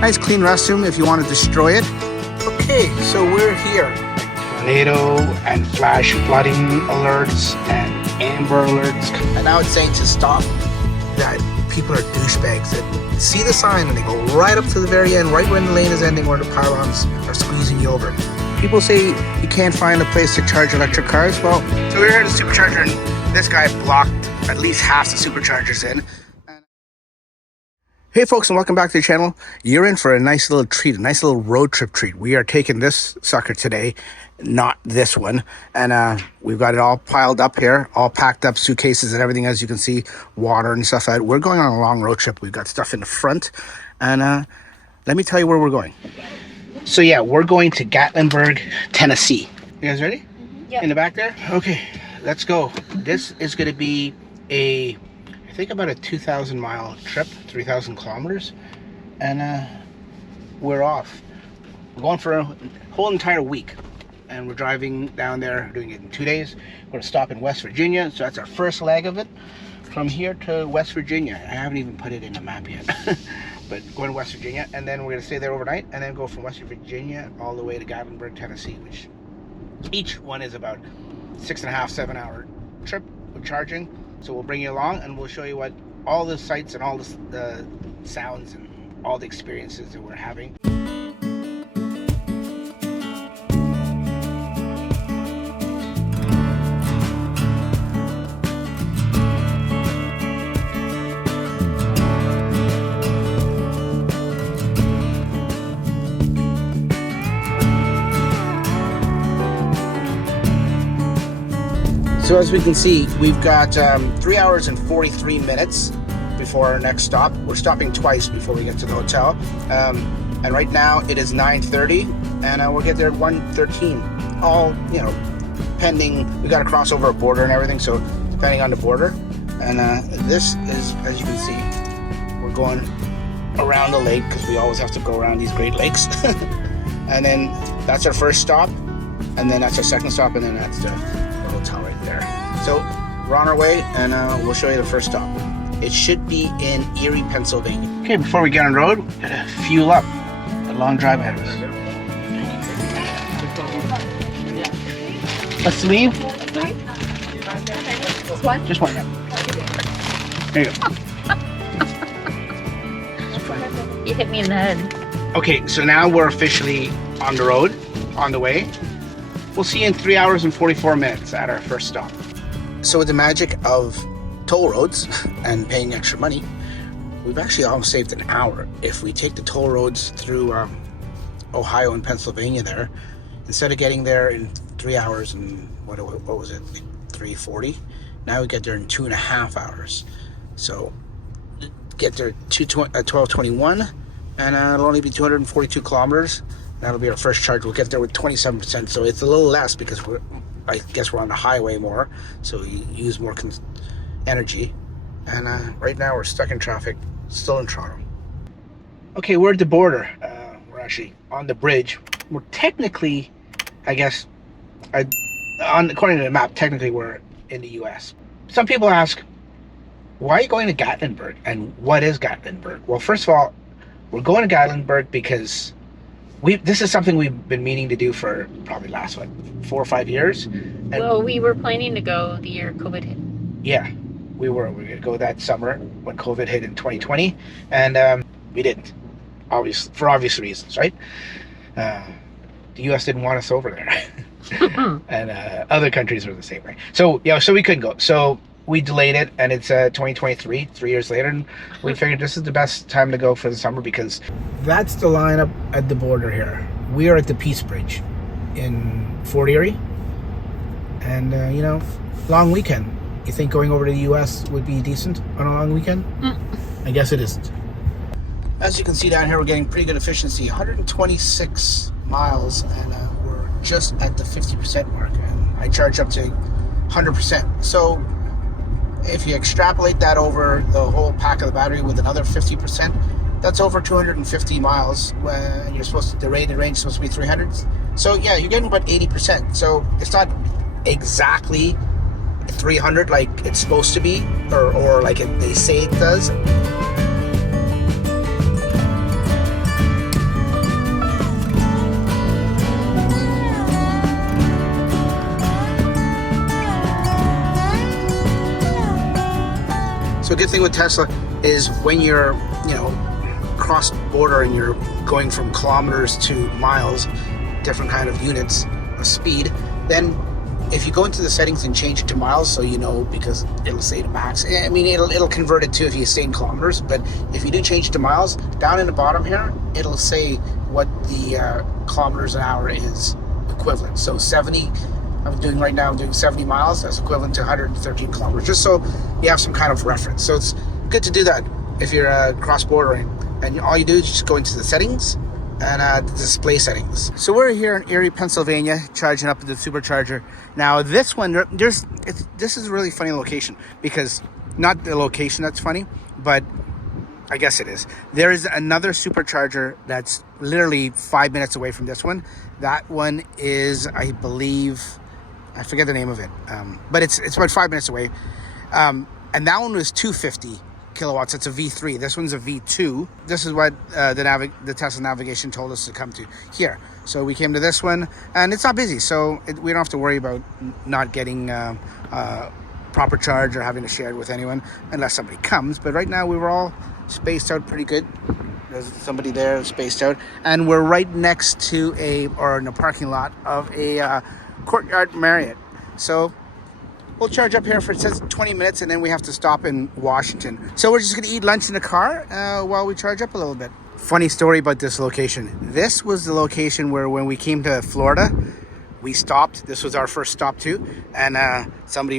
Nice clean restroom if you want to destroy it. Okay, so we're here. Tornado and flash flooding alerts and amber alerts. And now it's saying to stop, that people are douchebags that see the sign and they go right up to the very end, right when the lane is ending where the pylons are squeezing you over. People say you can't find a place to charge electric cars. Well, so we're here at the supercharger and this guy blocked at least half the superchargers in. Hey folks, and welcome back to the channel. You're in for a nice little treat, a nice little road trip treat. We are taking this sucker today, not this one. And we've got it all piled up here, all packed up, suitcases and everything, as you can see, water and stuff like that. We're going on a long road trip. We've got stuff in the front. And let me tell you where we're going. So yeah, we're going to Gatlinburg, Tennessee. You guys ready? Yeah. In the back there? Okay, let's go. This is going to be I think about a 2,000 mile trip, 3,000 kilometers, and we're off. We're going for a whole entire week, and we're driving down there, doing it in 2 days. We're going to stop in West Virginia, so that's our first leg of it. From here to West Virginia. I haven't even put it in a map yet, but going to West Virginia, and then we're going to stay there overnight, and then go from West Virginia all the way to Gatlinburg, Tennessee, which each one is about 6.5, 7 hour trip with charging. So we'll bring you along and we'll show you what all the sights and all the sounds and all the experiences that we're having. So as we can see, we've got 3 hours and 43 minutes before our next stop. We're stopping twice before we get to the hotel. And right now it is 9:30 and we'll get there at 1:13. All, you know, pending, we got to cross over a border and everything, so depending on the border. And this is, as you can see, we're going around the lake because we always have to go around these Great Lakes. And then that's our first stop, and then that's our second stop, and then that's the hotel right there. So we're on our way, and we'll show you the first stop. It should be in Erie, Pennsylvania. Okay, before we get on the road, gotta fuel up. A long drive ahead of us. Let's leave. Just one? Just one. There you go. You hit me in the head. Okay, so now we're officially on the road, on the way. We'll see you in 3 hours and 44 minutes at our first stop. So with the magic of toll roads and paying extra money, we've actually almost saved an hour. If we take the toll roads through Ohio and Pennsylvania there, instead of getting there in 3 hours and what was it, like 3:40, now we get there in 2.5 hours. So get there at 12:21, and it'll only be 242 kilometers. That'll be our first charge. We'll get there with 27%, so it's a little less because I guess we're on the highway more, so you use more energy. And right now we're stuck in traffic, still in Toronto. Okay, we're at the border. We're actually on the bridge. We're technically, I guess, according to the map, technically we're in the US. Some people ask, why are you going to Gatlinburg? And what is Gatlinburg? Well, first of all, we're going to Gatlinburg because this is something we've been meaning to do for probably last, 4 or 5 years. And well, we were planning to go the year COVID hit. Yeah, we were going to go that summer when COVID hit in 2020, and we didn't, obviously, for obvious reasons, right? The US didn't want us over there. And other countries were the same way. So, yeah, so we couldn't go. So we delayed it, and it's 2023, 3 years later, and we figured this is the best time to go for the summer because that's the lineup at the border here. We are at the Peace Bridge in Fort Erie, and you know, long weekend. You think going over to the US would be decent on a long weekend? I guess it isn't. As you can see down here, we're getting pretty good efficiency, 126 miles, and we're just at the 50% mark, and I charge up to 100%. So if you extrapolate that over the whole pack of the battery with another 50%, that's over 250 miles when you're supposed to, the rated range is supposed to be 300. So yeah, you're getting about 80%. So it's not exactly 300 like it's supposed to be, or like they say it does. good thing with Tesla is when you're, cross border and you're going from kilometers to miles, different kind of units of speed, then if you go into the settings and change it to miles, so because it'll say to max. I mean, it'll convert it to if you stay in kilometers, but if you do change it to miles, down in the bottom here, it'll say what the kilometers an hour is equivalent. So 70, I'm doing 70 miles, that's equivalent to 113 kilometers, just so you have some kind of reference. So it's good to do that if you're cross-bordering. And all you do is just go into the settings and display settings. So we're here in Erie, Pennsylvania, charging up the supercharger. Now this one, this is a really funny location, because not the location that's funny, but I guess it is. There is another supercharger that's literally 5 minutes away from this one. That one is, I believe, I forget the name of it, but it's about 5 minutes away. And that one was 250 kilowatts. It's a V3. This one's a V2. This is what the Tesla navigation told us to come to here. So we came to this one, and it's not busy, so we don't have to worry about not getting proper charge or having to share it with anyone unless somebody comes. But right now we were all spaced out pretty good. There's somebody there spaced out, and we're right next to in a parking lot of a Courtyard Marriott. So we'll charge up here for, it says 20 minutes, and then we have to stop in Washington. So we're just gonna eat lunch in the car while we charge up a little bit. Funny story about this location. This was the location where when we came to Florida, we stopped. This was our first stop too. And somebody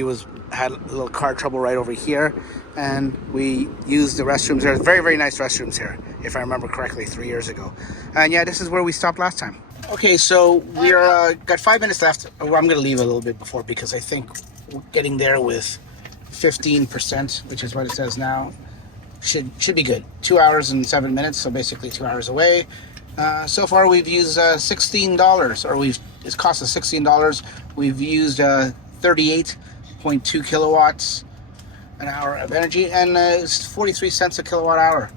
had a little car trouble right over here. And we used the restrooms. There's very, very nice restrooms here, if I remember correctly, 3 years ago. And yeah, this is where we stopped last time. Okay, so we're got 5 minutes left. I'm gonna leave a little bit before, because I think getting there with 15%, which is what it says now, should be good. 2 hours and 7 minutes, so basically 2 hours away. So far we've used $16, or it's cost us $16. We've used 38.2 kilowatts an hour of energy, and it's 43 cents a kilowatt hour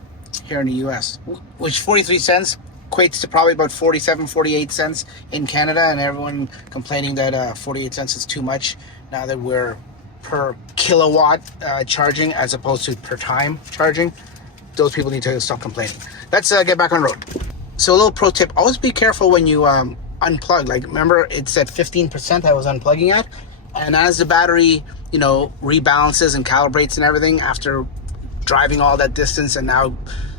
here in the US, which 43 cents equates to probably about 48 cents in Canada, and everyone complaining that 48 cents is too much now that we're per kilowatt charging as opposed to per time charging. Those people need to stop complaining. Let's get back on the road. So a little pro tip, always be careful when you unplug. Like, remember it said 15% I was unplugging at, and as the battery rebalances and calibrates and everything after driving all that distance and now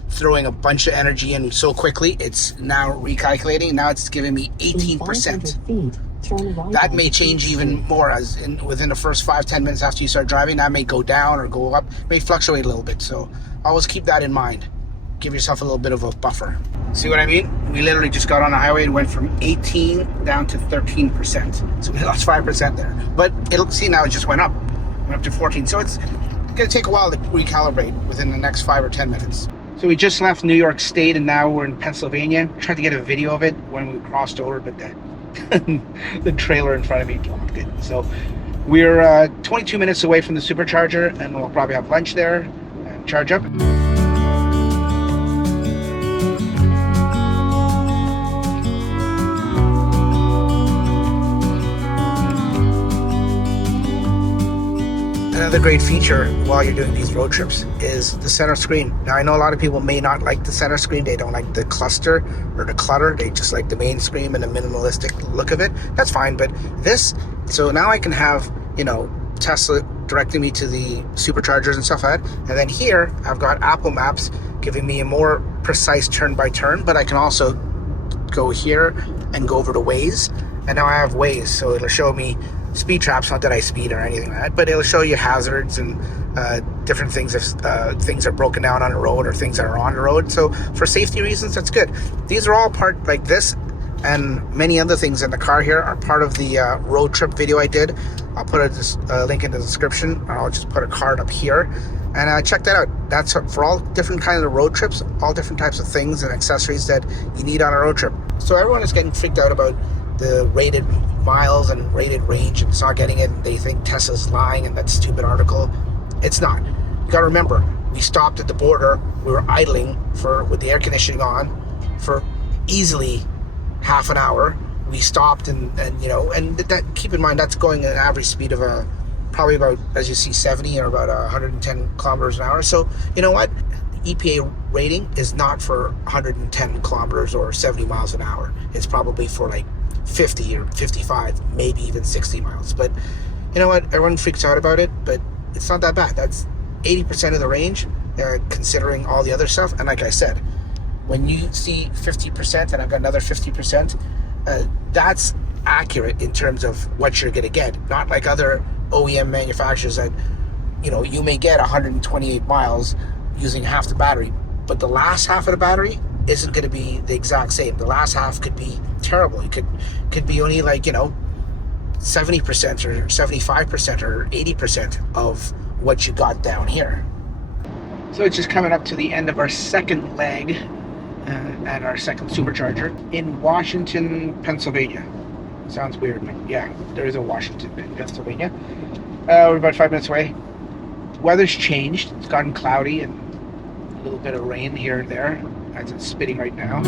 throwing a bunch of energy in so quickly, it's now recalculating. Now it's giving me 18%. That may change even more within the first 5-10 minutes after you start driving. That may go down or go up, may fluctuate a little bit. So always keep that in mind. Give yourself a little bit of a buffer. See what I mean? We literally just got on the highway and went from 18 down to 13%. So we lost 5% there. But see, now it just went up to 14. So it's gonna take a while to recalibrate within the next 5 or 10 minutes. So we just left New York State and now we're in Pennsylvania. Tried to get a video of it when we crossed over, but the trailer in front of me blocked it. So we're 22 minutes away from the supercharger, and we'll probably have lunch there and charge up. Another great feature while you're doing these road trips is the center screen. Now, I know a lot of people may not like the center screen. They don't like the cluster or the clutter. They just like the main screen and the minimalistic look of it. That's fine, but so now I can have, Tesla directing me to the superchargers and stuff like that. And then here, I've got Apple Maps giving me a more precise turn by turn, but I can also go here and go over to Waze. And now I have Waze, so it'll show me speed traps, not that I speed or anything like that, but it'll show you hazards and different things if things are broken down on the road or things that are on the road. So for safety reasons, that's good. These are all part, like this and many other things in the car here are part of the road trip video I did. I'll put a link in the description, or I'll just put a card up here, and check that out. That's for all different kinds of road trips, all different types of things and accessories that you need on a road trip. So everyone is getting freaked out about the rated miles and rated range, and it's not getting it. They think Tesla's lying and that stupid article. It's not. You gotta remember, we stopped at the border. We were idling with the air conditioning on for easily half an hour. We stopped and that, keep in mind, that's going at an average speed of probably about, as you see, 70 or about 110 kilometers an hour. So you know what? The EPA rating is not for 110 kilometers or 70 miles an hour. It's probably for like 50 or 55, maybe even 60 miles. But you know what? Everyone freaks out about it, but it's not that bad. That's 80% of the range, considering all the other stuff. And like I said, when you see 50%, and I've got another 50%, that's accurate in terms of what you're going to get. Not like other OEM manufacturers that, you know, you may get 128 miles using half the battery, but the last half of the battery isn't going to be the exact same. The last half could be terrible. It could be only like, you know, 70% or 75% or 80% of what you got down here. So it's just coming up to the end of our second leg at our second supercharger in Washington, Pennsylvania. Sounds weird, man. Yeah, there is a Washington, Pennsylvania. We're about 5 minutes away. Weather's changed. It's gotten cloudy and a little bit of rain here and there as it's spitting right now.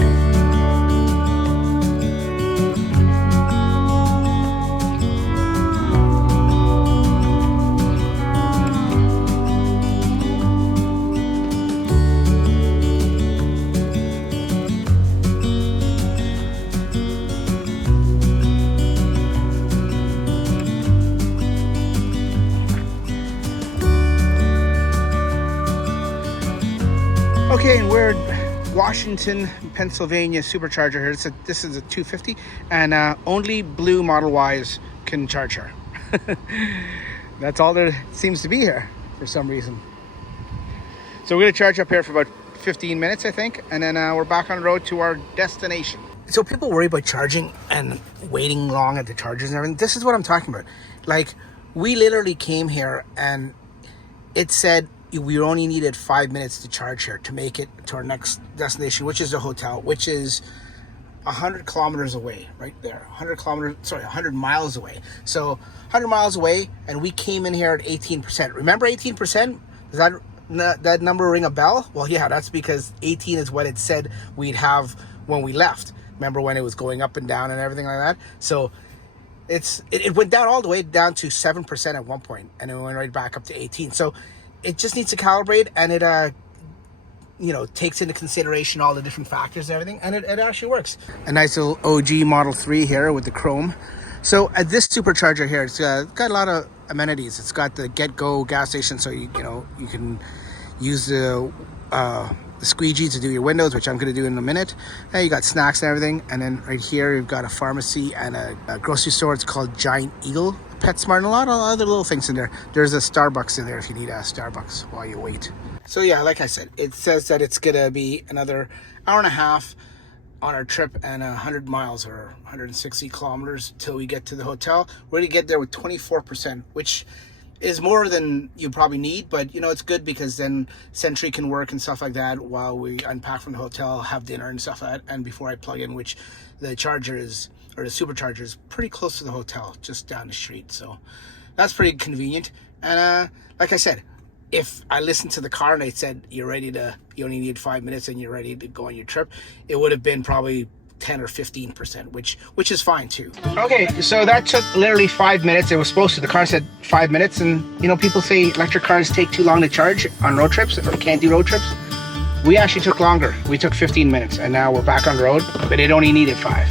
Okay, and we're Washington, Pennsylvania supercharger here. This is a 250, and only blue Model Ys can charge her. That's all there seems to be here for some reason. So we're going to charge up here for about 15 minutes, I think, and then we're back on the road to our destination. So people worry about charging and waiting long at the chargers and everything. This is what I'm talking about. Like, we literally came here and it said we only needed 5 minutes to charge here to make it to our next destination, which is the hotel, which is 100 kilometers away, right there. 100 miles away. So 100 miles away, and we came in here at 18%. Remember 18%? Does that number ring a bell? Well, yeah, that's because 18 is what it said we'd have when we left. Remember when it was going up and down and everything like that? So it went down all the way down to 7% at one point, and it went right back up to 18. So it just needs to calibrate, and it you know, takes into consideration all the different factors and everything, and it actually works. A nice little OG Model 3 here with the chrome. So at this supercharger here, it's got a lot of amenities. It's got the get-go gas station, so you can use the squeegee to do your windows, which I'm going to do in a minute. And you got snacks and everything, and then right here you've got a pharmacy and a grocery store. It's called Giant Eagle PetSmart, and a lot of other little things in there. There's a Starbucks in there if you need a Starbucks while you wait. So yeah, like I said, it says that it's gonna be another hour and a half on our trip and 100 miles or 160 kilometers till we get to the hotel. We're gonna get there with 24%, which is more than you probably need, but you know, it's good because then Sentry can work and stuff like that while we unpack from the hotel, have dinner and stuff like that, and before I plug in, which the charger is, or the supercharger is pretty close to the hotel, just down the street. So that's pretty convenient. And like I said, if I listened to the car and they said you only need 5 minutes and you're ready to go on your trip, it would have been probably 10 or 15%, which is fine too. Okay, so that took literally 5 minutes. It was supposed to, the car said 5 minutes, and you know, people say electric cars take too long to charge on road trips or can't do road trips. We actually took longer. We took 15 minutes, and now we're back on the road, but it only needed 5.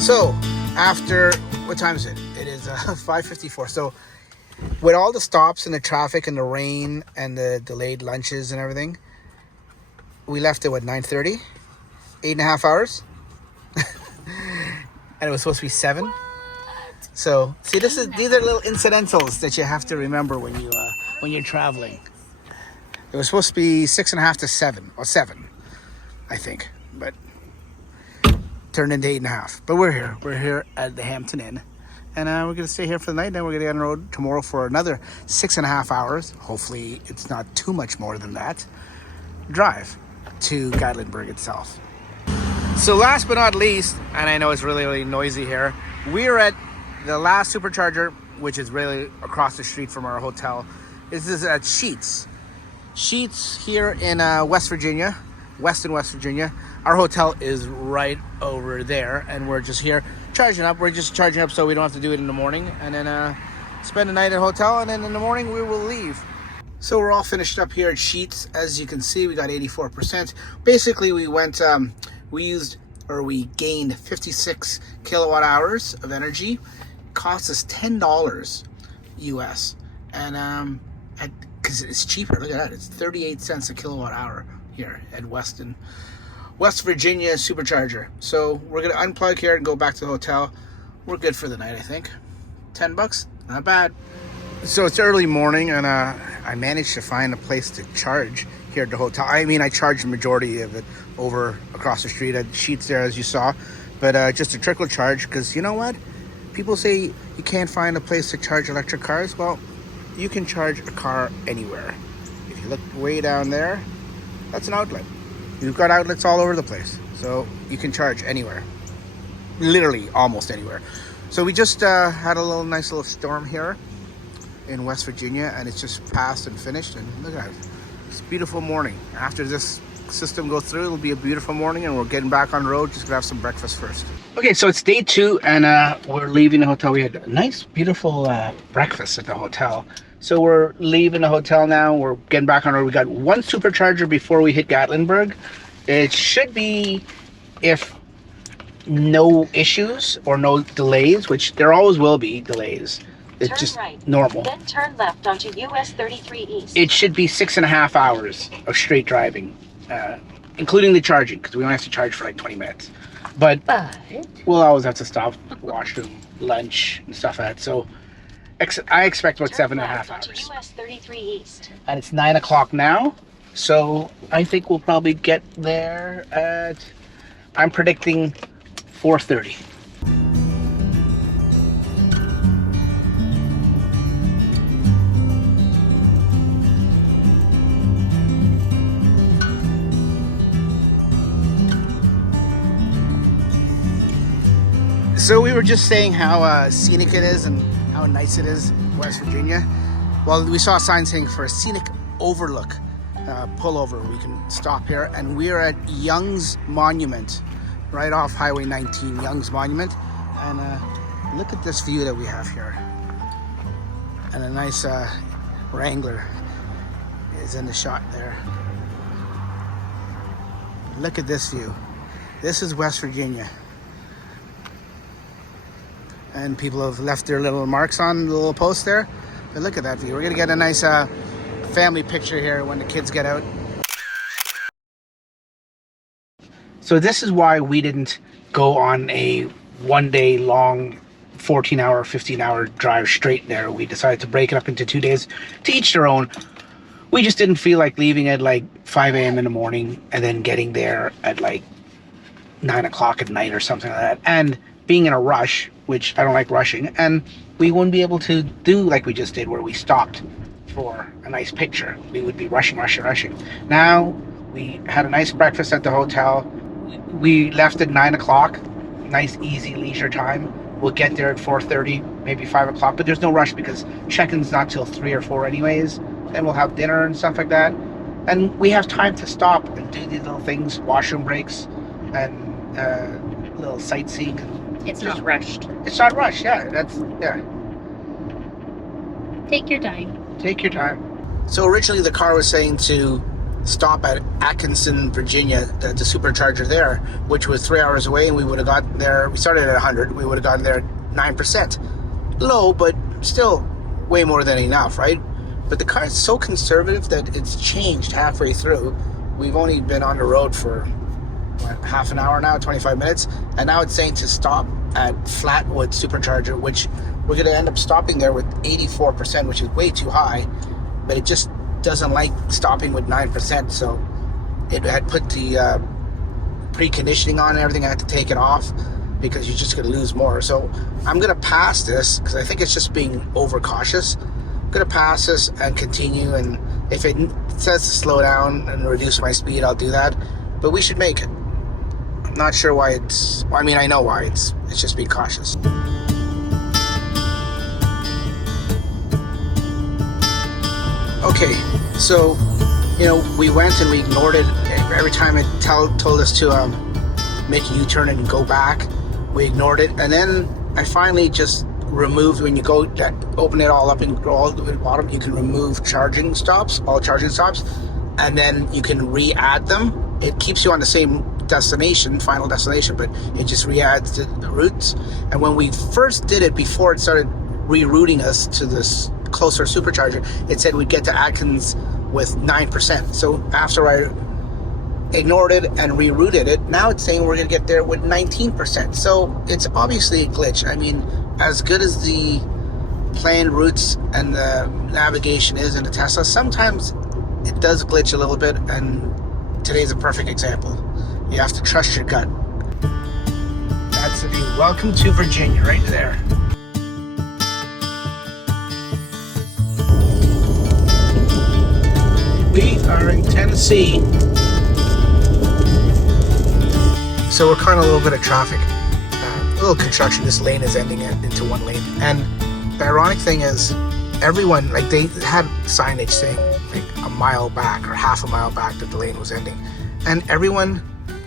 So after, what time is it? It is 5:54. So with all the stops and the traffic and the rain and the delayed lunches and everything, we left at what, 9:30? 8.5 hours. And it was supposed to be 7. What? So see, these are little incidentals that you have to remember when you're traveling. It was supposed to be 6.5 to 7, or 7, I think, but turned into 8.5. But we're here at the Hampton Inn, and we're gonna stay here for the night. Then we're gonna get on the road tomorrow for another 6.5 hours. Hopefully it's not too much more than that drive to Gatlinburg itself. So last but not least, and I know it's really, really noisy here, we're at the last supercharger, which is really across the street from our hotel. This is at Sheets. Sheets here in Weston, West Virginia. Our hotel is right over there, and we're just here charging up. We're just charging up so we don't have to do it in the morning, and then spend the night at a hotel, and then in the morning we will leave. So we're all finished up here at Sheets. As you can see, we got 84%. Basically, we gained 56 kilowatt hours of energy. It cost us $10 US, and because it's cheaper. Look at that, it's 38 cents a kilowatt hour here at West Virginia supercharger. So we're gonna unplug here and go back to the hotel. We're good for the night, I think. $10, not bad. So it's early morning, and I managed to find a place to charge here at the hotel. I mean, I charged the majority of it over across the street at Sheets there, as you saw, but just a trickle charge, because you know what? People say you can't find a place to charge electric cars. Well, you can charge a car anywhere. If you look way down there, that's an outlet. You've got outlets all over the place, so you can charge anywhere, literally almost anywhere. So we just had a nice little storm here in West Virginia, and it's just passed and finished, and look at it. It's a beautiful morning. After this system goes through, it'll be a beautiful morning, and we're getting back on the road. Just gonna have some breakfast first. Okay, so it's day 2, and we're leaving the hotel. We had a nice, beautiful breakfast at the hotel. So we're leaving the hotel now. We're getting back on the road. We got one supercharger before we hit Gatlinburg. It should be, if no issues or no delays, which there always will be delays. It's turn just right, normal. Then turn left onto US 33 East. It should be 6.5 hours of straight driving, including the charging, because we only have to charge for like 20 minutes. But we'll always have to stop, washroom, lunch, and stuff like that. So I expect about 7.5 hours. US 33 East. And it's 9 o'clock now, so I think we'll probably get there at, I'm predicting 4:30. So we were just saying how scenic it is and how nice it is in West Virginia. Well, we saw a sign saying for a scenic overlook, pullover, we can stop here. And we are at Young's Monument, right off Highway 19, Young's Monument. And look at this view that we have here. And a nice Wrangler is in the shot there. Look at this view. This is West Virginia. And people have left their little marks on the little post there. But look at that view. We're gonna get a nice family picture here when the kids get out. So this is why we didn't go on a 1 day long 14-hour, 15-hour drive straight there. We decided to break it up into 2 days, to each their own. We just didn't feel like leaving at like 5 a.m. in the morning and then getting there at like 9 o'clock at night or something like that. And being in a rush, which I don't like rushing, and we wouldn't be able to do like we just did, where we stopped for a nice picture. We would be rushing. Now we had a nice breakfast at the hotel. We left at 9 o'clock, nice easy leisure time. We'll get there at 4:30, maybe 5 o'clock, but there's no rush because check-in's not till 3 or 4 anyways. Then we'll have dinner and stuff like that, and we have time to stop and do these little things, washroom breaks, and little sightseeing. It's not rushed. It's not rushed, yeah. Take your time. Take your time. So originally the car was saying to stop at Atkinson, Virginia, the supercharger there, which was 3 hours away, and we would have gotten there, we started at 100, we would have gotten there at 9%. Low, but still way more than enough, right? But the car is so conservative that it's changed halfway through. We've only been on the road for half an hour now, 25 minutes, and now it's saying to stop at Flatwood supercharger, which we're going to end up stopping there with 84%, which is way too high, but it just doesn't like stopping with 9%. So it had put the preconditioning on and everything. I had to take it off because you're just going to lose more. So I'm going to pass this because I think it's just being overcautious. I'm going to pass this and continue, and if it says to slow down and reduce my speed, I'll do that, but we should make it. I'm not sure why it's, I mean, I know why it's just being cautious. Okay, so you know, we went and we ignored it. Every time it told us to make a U-turn and go back, we ignored it. And then I finally just removed, when you go open it all up and go all the way to the bottom, you can remove charging stops, all charging stops, and then you can re-add them. It keeps you on the same destination, final destination, but it just re-adds the routes. And when we first did it, before it started rerouting us to this closer supercharger, it said we'd get to Atkins with 9%. So after I ignored it and rerouted it, now it's saying we're going to get there with 19%. So it's obviously a glitch. I mean, as good as the planned routes and the navigation is in the Tesla, sometimes it does glitch a little bit, and today's a perfect example. You have to trust your gut. That's the view. Welcome to Virginia, right there. We are in Tennessee. So we're caught in a little bit of traffic, a little construction. This lane is ending into one lane. And the ironic thing is, everyone, like, they had signage saying like a mile back or half a mile back that the lane was ending. And everyone,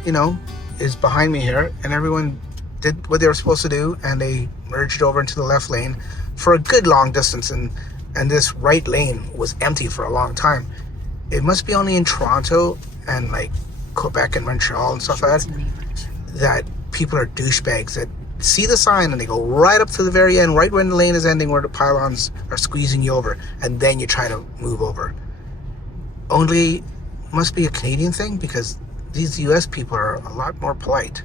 you know, is behind me here, and everyone did what they were supposed to do, and they merged over into the left lane for a good long distance, and this right lane was empty for a long time. It must be only in Toronto and like Quebec and Montreal and stuff like that people are douchebags that see the sign and they go right up to the very end, right when the lane is ending, where the pylons are squeezing you over, and then you try to move over. Only must be a Canadian thing, because these US people are a lot more polite.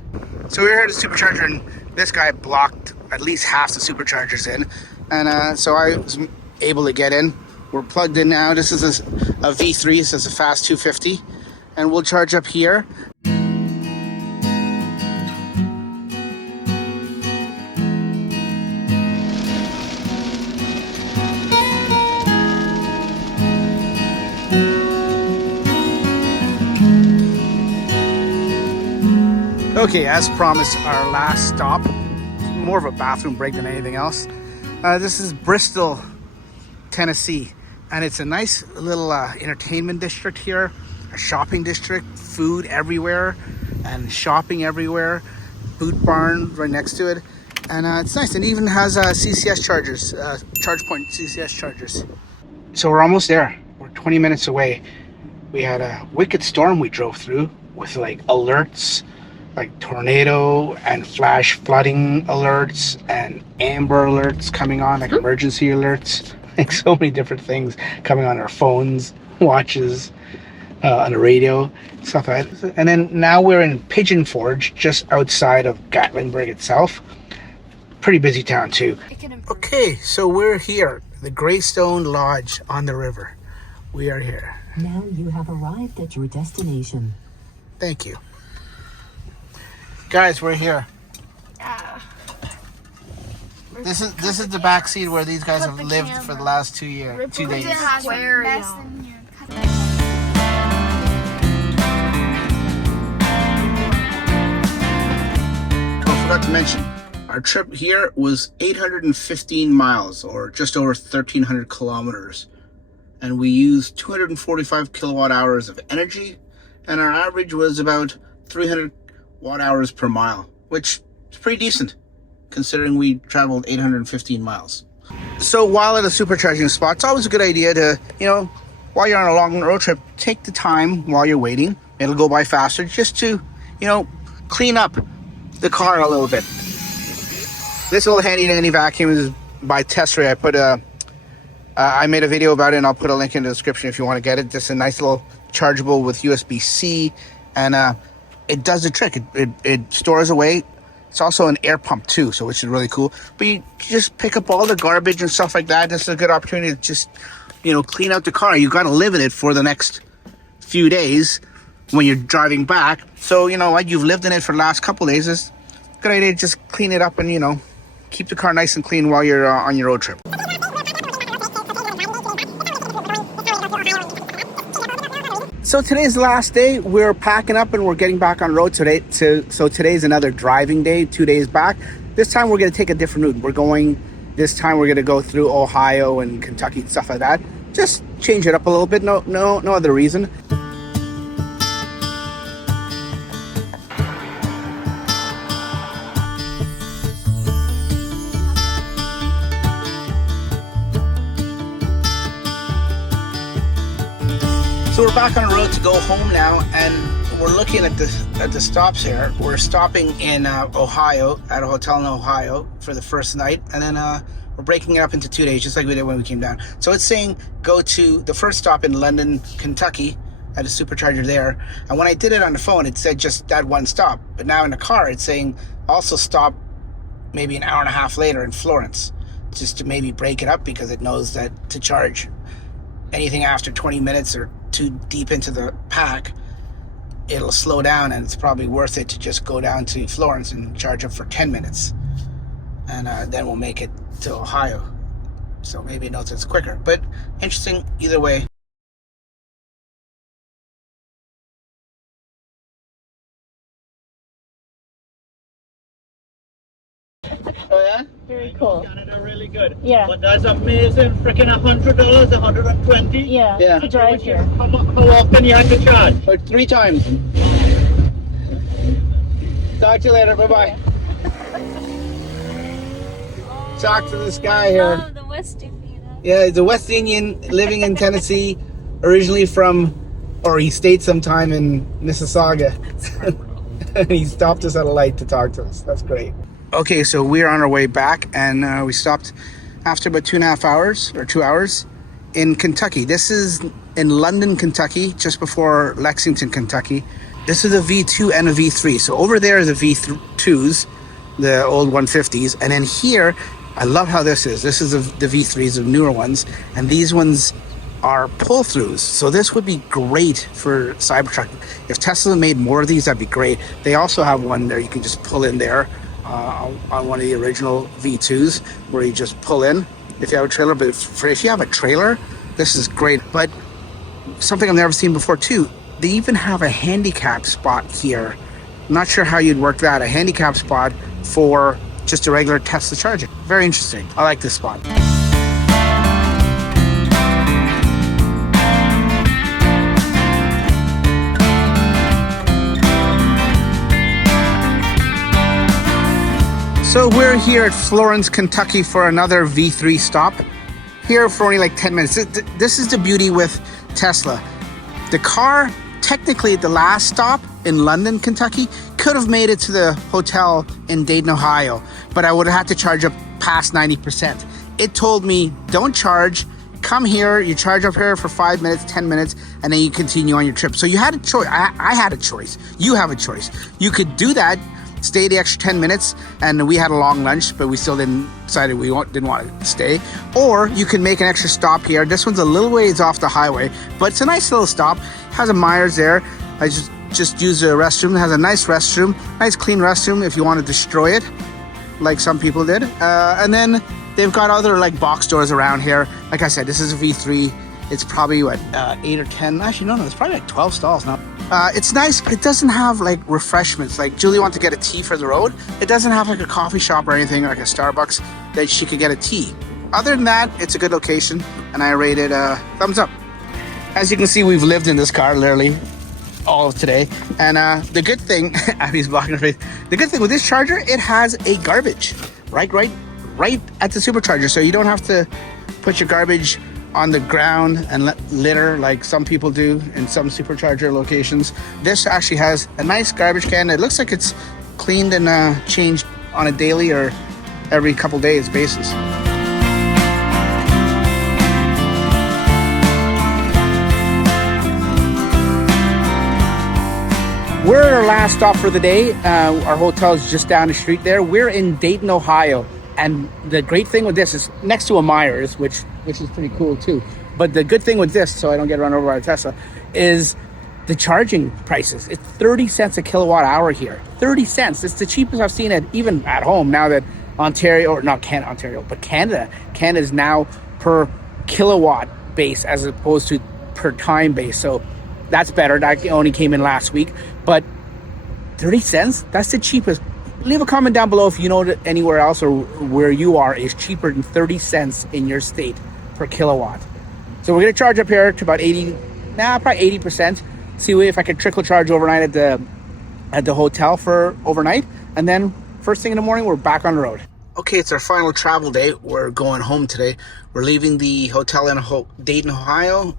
So we were here at the supercharger, and this guy blocked at least half the superchargers in, and so I was able to get in. We're plugged in now. This is a V3, so it's a fast 250, and we'll charge up here. Okay, as promised, our last stop, more of a bathroom break than anything else. This is Bristol, Tennessee, and it's a nice little entertainment district here, a shopping district, food everywhere and shopping everywhere, boot barn right next to it, and it's nice. It even has CCS chargers, charge point CCS chargers. So we're almost there. We're 20 minutes away. We had a wicked storm we drove through with like alerts, like tornado and flash flooding alerts and amber alerts coming on, like emergency alerts, like so many different things coming on our phones, watches, on the radio, stuff like that. And then now we're in Pigeon Forge, just outside of Gatlinburg itself. Pretty busy town too. Okay, so we're here, the Greystone Lodge on the river. We are here. Now you have arrived at your destination. Thank you. Guys, we're here. This is the back seat where these guys have lived for the last 2 days. Forgot to mention, our trip here was 815 miles, or just over 1,300 kilometers, and we used 245 kilowatt hours of energy, and our average was about 300 watt hours per mile, which is pretty decent considering we traveled 815 miles. So while at a supercharging spot, it's always a good idea to, you know, while you're on a long road trip, take the time while you're waiting. It'll go by faster, just to, you know, clean up the car a little bit. This little handy dandy vacuum is by Tesla. I made a video about it, and I'll put a link in the description if you want to get it. Just a nice little chargeable with USB-C, and it does the trick. It stores away. It's also an air pump too, so which is really cool. But you just pick up all the garbage and stuff like that. This is a good opportunity to just, you know, clean out the car. You got to live in it for the next few days when you're driving back. So, you know what, you've lived in it for the last couple of days. It's a good idea to just clean it up and, you know, keep the car nice and clean while you're on your road trip. So today's the last day. We're packing up and we're getting back on road today. So today's another driving day, 2 days back. This time we're going to take a different route. This time we're going to go through Ohio and Kentucky and stuff like that. Just change it up a little bit. No other reason. So we're back on the road to go home now, and we're looking at the stops here. We're stopping in Ohio, at a hotel in Ohio for the first night, and then we're breaking it up into 2 days, just like we did when we came down. So it's saying go to the first stop in London, Kentucky, at a supercharger there. And when I did it on the phone, it said just that one stop. But now in the car, it's saying also stop maybe an hour and a half later in Florence, just to maybe break it up, because it knows that to charge anything after 20 minutes or too deep into the pack, it'll slow down, and it's probably worth it to just go down to Florence and charge up for 10 minutes. And then we'll make it to Ohio. So maybe it knows it's quicker. But interesting either way. Oh yeah? Very cool. Canada really good. Yeah. But that's amazing. Freaking $100, $120. Yeah. To drive here. How often you have to charge? Or 3 times. Talk to you later. Bye-bye. Talk to this guy here. Oh, the West Indian. Yeah, he's a West Indian living in Tennessee, originally from, or he stayed sometime in Mississauga. He stopped us at a light to talk to us. That's great. Okay, so we're on our way back, and we stopped after about 2.5 hours, or 2 hours, in Kentucky. This is in London, Kentucky, just before Lexington, Kentucky. This is a V2 and a V3. So over there is the V2s, the old 150s, and then here, I love how this is. This is the V3s, the newer ones, and these ones are pull-throughs. So this would be great for Cybertruck. If Tesla made more of these, that'd be great. They also have one there you can just pull in there on one of the original V2s, where you just pull in if you have a trailer. But if you have a trailer, this is great. But something I've never seen before too, they even have a handicap spot here. I'm not sure how you'd work that. A handicap spot for just a regular Tesla charger. Very interesting. I like this spot. So we're here at Florence, Kentucky for another V3 stop. Here for only like 10 minutes. This is the beauty with Tesla. The car, technically at the last stop in London, Kentucky, could have made it to the hotel in Dayton, Ohio, but I would have had to charge up past 90%. It told me, don't charge, come here, you charge up here for 5 minutes, 10 minutes, and then you continue on your trip. So you had a choice. I had a choice. You have a choice. You could do that, stay the extra 10 minutes, and we had a long lunch, but we still decided we didn't want to stay. Or you can make an extra stop here. This one's a little ways off the highway, but it's a nice little stop. It has a Myers there. I just used the restroom. It has a nice restroom, nice clean restroom if you want to destroy it, like some people did. And then they've got other like box doors around here. Like I said, this is a V3. It's probably what, 8 or 10? Actually, no, it's probably like 12 stalls now. It's nice, but it doesn't have like refreshments. Like Julie wanted to get a tea for the road. It doesn't have like a coffee shop or anything, like a Starbucks, that she could get a tea. Other than that, it's a good location, and I rate it thumbs up. As you can see, we've lived in this car literally all of today. And the good thing, Abby's blocking her face. The good thing with this charger, it has a garbage right at the supercharger. So you don't have to put your garbage on the ground and litter like some people do in some supercharger locations. This actually has a nice garbage can. It looks like it's cleaned and changed on a daily or every couple days basis. We're at our last stop for the day. Our hotel is just down the street there. We're in Dayton, Ohio. And the great thing with this is next to a Myers, which is pretty cool too. But the good thing with this, so I don't get run over by a Tesla, is the charging prices. It's 30 cents a kilowatt hour here. 30 cents. It's the cheapest I've seen it even at home now that Canada is now per kilowatt base as opposed to per time base. So that's better. That only came in last week. But 30 cents, that's the cheapest. Leave a comment down below if you know that anywhere else or where you are is cheaper than 30 cents in your state per kilowatt. So we're gonna charge up here to about 80, probably 80%. See if I can trickle charge overnight at the hotel for overnight, and then first thing in the morning we're back on the road. Okay, it's our final travel day. We're going home today. We're leaving the hotel in Dayton, Ohio.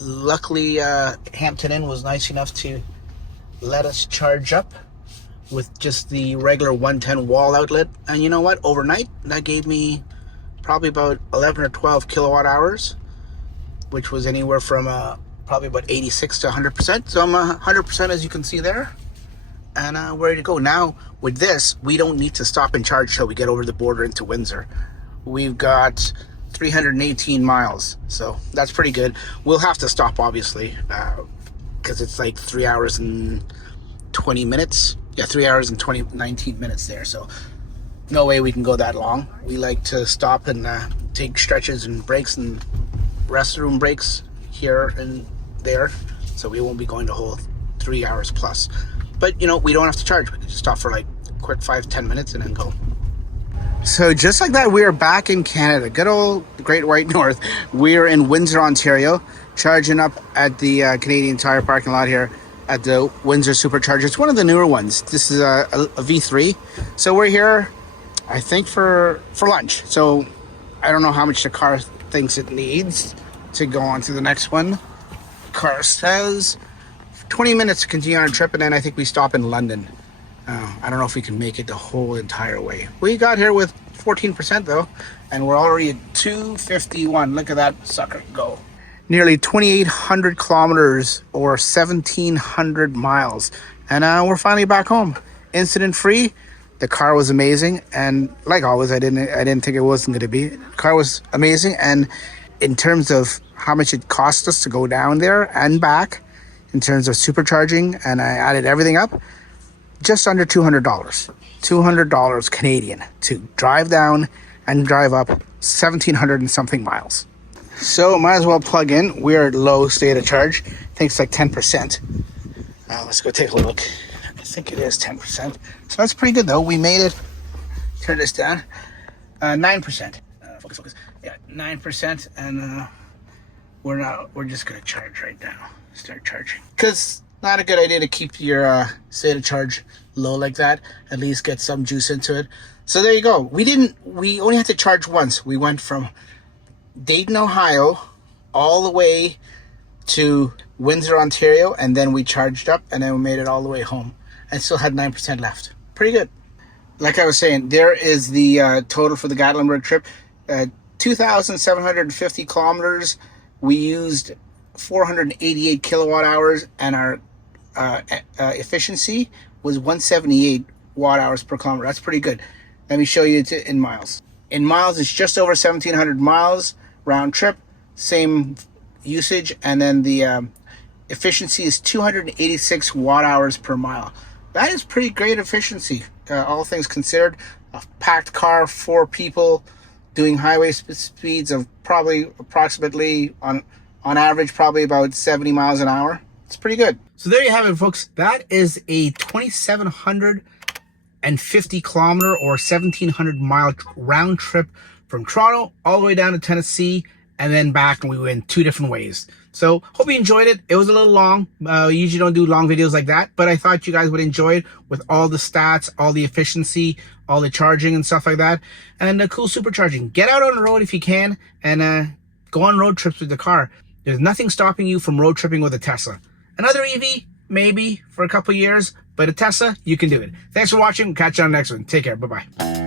Luckily, Hampton Inn was nice enough to let us charge up with just the regular 110 wall outlet. And you know what? Overnight, that gave me probably about 11 or 12 kilowatt hours, which was anywhere from probably about 86 to 100%. So I'm 100%, as you can see there. And we're ready to go. Now, with this, we don't need to stop and charge till we get over the border into Windsor. We've got 318 miles, so that's pretty good. We'll have to stop, obviously, because it's like 3 hours and 20 minutes. Yeah, 3 hours and 19 minutes there, so no way we can go that long. We like to stop and take stretches and breaks and restroom breaks here and there, so we won't be going the whole 3 hours plus. But, you know, we don't have to charge. We can just stop for like a quick 5-10 minutes and then go. So just like that, we are back in Canada. Good old Great White North. We're in Windsor, Ontario, charging up at the Canadian Tire parking lot here at the Windsor Supercharger. It's one of the newer ones. This is a V3. So we're here, I think, for lunch. So I don't know how much the car thinks it needs to go on to the next one. The car says 20 minutes to continue our trip, and then I think we stop in London. I don't know if we can make it the whole entire way. We got here with 14% though, and we're already at 251. Look at that sucker go. Nearly 2,800 kilometers or 1,700 miles. And we're finally back home. Incident free. The car was amazing. And like always, I didn't think it wasn't going to be. The car was amazing. And in terms of how much it cost us to go down there and back, in terms of supercharging, and I added everything up, just under $200. $200 Canadian to drive down and drive up 1,700 and something miles. So might as well plug in. We're at low state of charge. I think it's like 10%. Let's go take a look. I think it is 10%. So that's pretty good though. We made it. Turn this down. 9%. Focus. Yeah, 9%, and we're just gonna charge right now. Start charging, because not a good idea to keep your state of charge low like that. At least get some juice into it. So there you go. We only had to charge once. We went from Dayton, Ohio all the way to Windsor, Ontario, and then we charged up, and then we made it all the way home and still had 9% left. Pretty good. Like I was saying, there is the total for the Gatlinburg trip. 2,750 kilometers. We used 488 kilowatt hours, and our efficiency was 178 watt hours per kilometer. That's pretty good. Let me show you in miles. In miles, it's just over 1,700 miles round trip, same usage, and then the efficiency is 286 watt hours per mile. That is pretty great efficiency, all things considered. A packed car, 4 people, doing highway speeds of probably approximately on average, probably about 70 miles an hour. It's pretty good. So there you have it, folks. That is a 2,750 kilometer or 1,700 mile round trip from Toronto all the way down to Tennessee and then back, and we went 2 different ways. So hope you enjoyed it. It was a little long. We usually don't do long videos like that, but I thought you guys would enjoy it with all the stats, all the efficiency, all the charging and stuff like that, and cool supercharging. Get out on the road if you can, and go on road trips with the car. There's nothing stopping you from road tripping with a Tesla. Another EV, maybe for a couple years, but a Tesla, you can do it. Thanks for watching. Catch you on the next one. Take care. Bye-bye.